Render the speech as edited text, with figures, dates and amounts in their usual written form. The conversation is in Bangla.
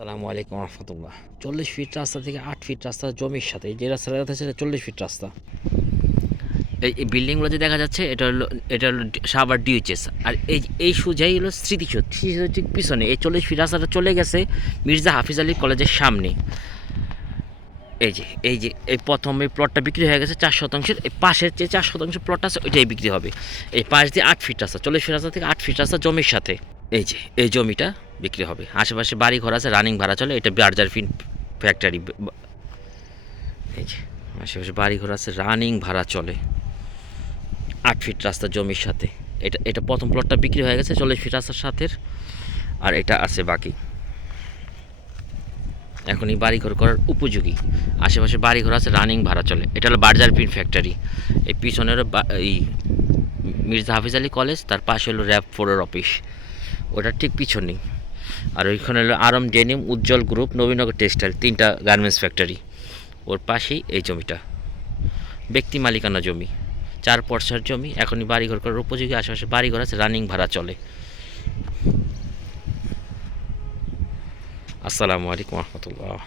আসসালামু আলাইকুম রহমতুল্লাহ। 40 ফিট রাস্তা থেকে 8 ফিট রাস্তা জমির সাথে যে রাস্তাটা আছে সেটা 40 ফিট রাস্তা। এই বিল্ডিংগুলো যে দেখা যাচ্ছে এটা হলো সাভার ডিউচেস। আর এই সোজাই হলো স্মৃতিসৌধ। স্মৃতিসৌধের ঠিক পিছনে এই 40 ফিট রাস্তাটা চলে গেছে মির্জা হাফিজ আলী কলেজের সামনে। এই প্রথম এই প্লটটা বিক্রি হয়ে গেছে 4 শতাংশের। এই পাশের যে 4 শতাংশ প্লট আছে ওইটাই বিক্রি হবে। এই পাশ দিয়ে 8 ফিট রাস্তা, 40 ফিট রাস্তা থেকে 8 ফিট রাস্তা জমির সাথে এই জমিটা বিক্রি হবে। আশেপাশে বাড়ি ঘর আছে, রানিং ভাড়া চলে। এটা বার্জার ফিন ফ্যাক্টরি। আশেপাশে বাড়ি ঘর আছে, রানিং ভাড়া চলে। 8 ফিট রাস্তা জমির সাথে। এটা প্রথম প্লটটা বিক্রি হয়ে গেছে 40 ফিট রাস্তার সাথে। আর এটা আছে বাকি। এখন এই বাড়িঘর করার উপযোগী। আশেপাশে বাড়িঘর আছে, রানিং ভাড়া চলে। এটা হলো বার্জার পিন ফ্যাক্টরি। এই পিছনের এই মির্জা হাফিজ আলী কলেজ, তার পাশে হলো র্যাব 4-এর অফিস, ওটার ঠিক পিছনেই। আর ওইখানে হলো আরম ডেনিম, উজ্জ্বল গ্রুপ, নবীনগর টেক্সটাইল, 3টা গার্মেন্টস ফ্যাক্টরি। ওর পাশেই এই জমিটা ব্যক্তি মালিকানা জমি, 4 পর্সার জমি। এখনই বাড়িঘর করার উপযোগী। আশেপাশে বাড়িঘর আছে, রানিং ভাড়া চলে। আসসালামু আলাইকুম রহমতুল্লাহ।